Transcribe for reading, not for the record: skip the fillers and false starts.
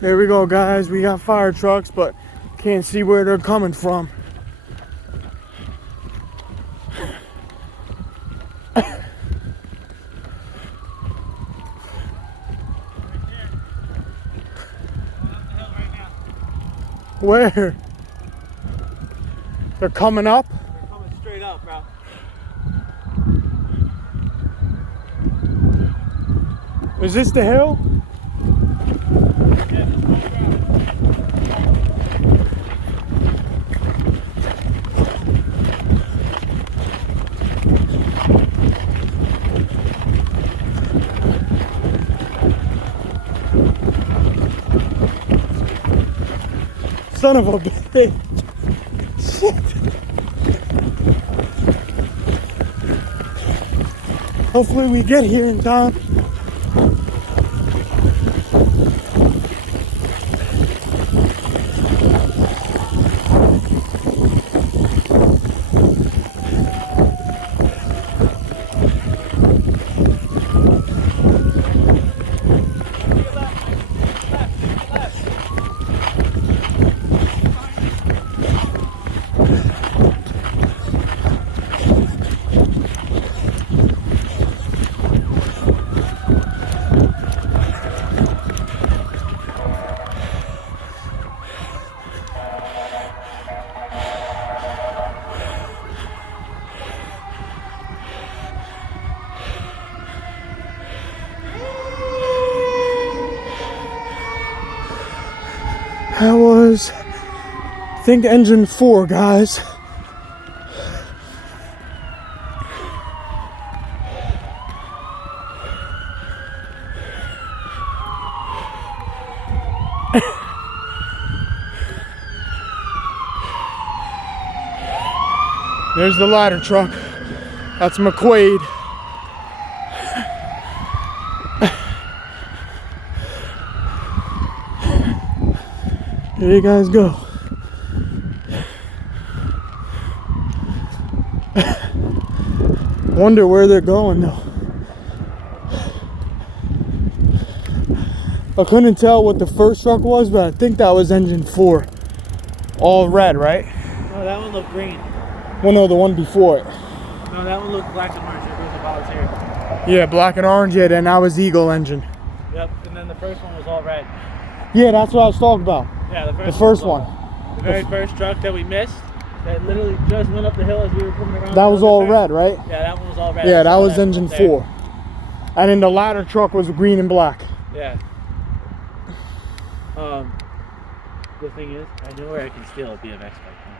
There we go, guys. We got fire trucks, but can't see where they're coming from. Where? They're coming up? They're coming straight up, bro. Is this the hill? Son of a bitch. Shit. Hopefully we get here in time. That was, I think, engine 4, guys. There's the ladder truck. That's McQuoid. Here you guys go. Wonder where they're going though. I couldn't tell what the first truck was, but I think that was engine 4. All red, right? No, that one looked green. Well, no, the one before it. No, that one looked black and orange. It was a volunteer. Yeah, black and orange. Yeah, then that was Eagle engine. Yep, and then the first one was all red. Yeah, that's what I was talking about. Yeah, The first one. The very first truck that we missed, that literally just went up the hill as we were coming around. That was all red, right? Yeah, that one was all red. Yeah, that was engine 4. And then the ladder truck was green and black. Yeah. The thing is, I know where I can steal a BMX bike from.